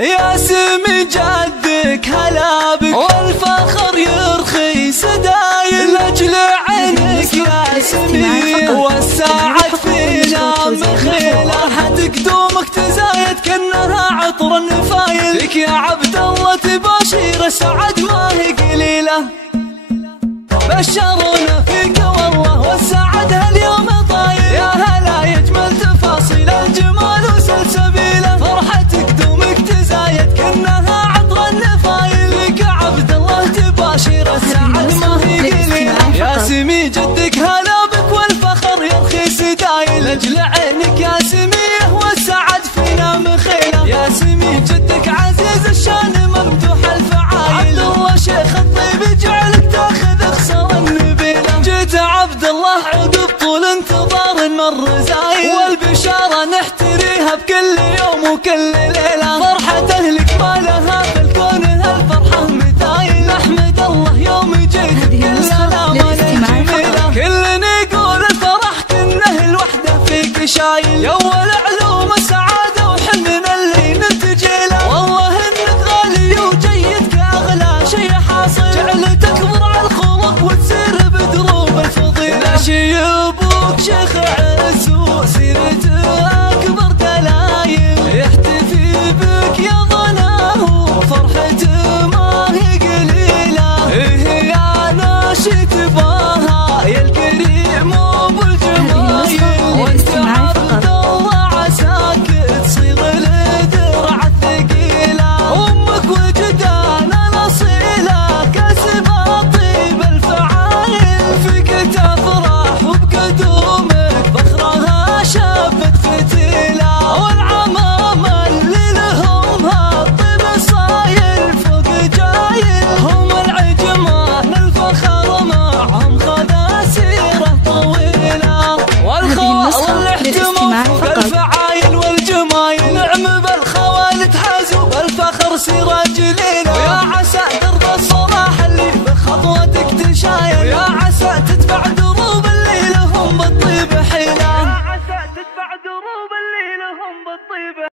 يا سمي جدك هلا بك والفخر يرخي سدايل لاجل عينك يا سمي والساعد فينا مخيله حد قدومك تزايد كأنها عطر النفايل لك يا عبد الله تباشير السعد ما هي قليله بشرونا فيك والله والسعد هاليوم طايل يا هلا يجمل تفاصيل الجمال وسلسبيله فرحتك دومك تزايد كأنها عطر النفايل لك عبد الله تباشير السعد ما هي قليله يا سمي جدك هلا بك والفخر يرخي سدايل لاجل عينك يا سميه والسعد فينا مخيله يا سمي جدك عزيز الشان ممدوح الفعايل عبد الله شيخ الطيب جعلك تاخذ خسر النبيله جيت عبد الله عقب طول انتظار مر زايل والبشاره نحتريها بكل يوم وكل ليله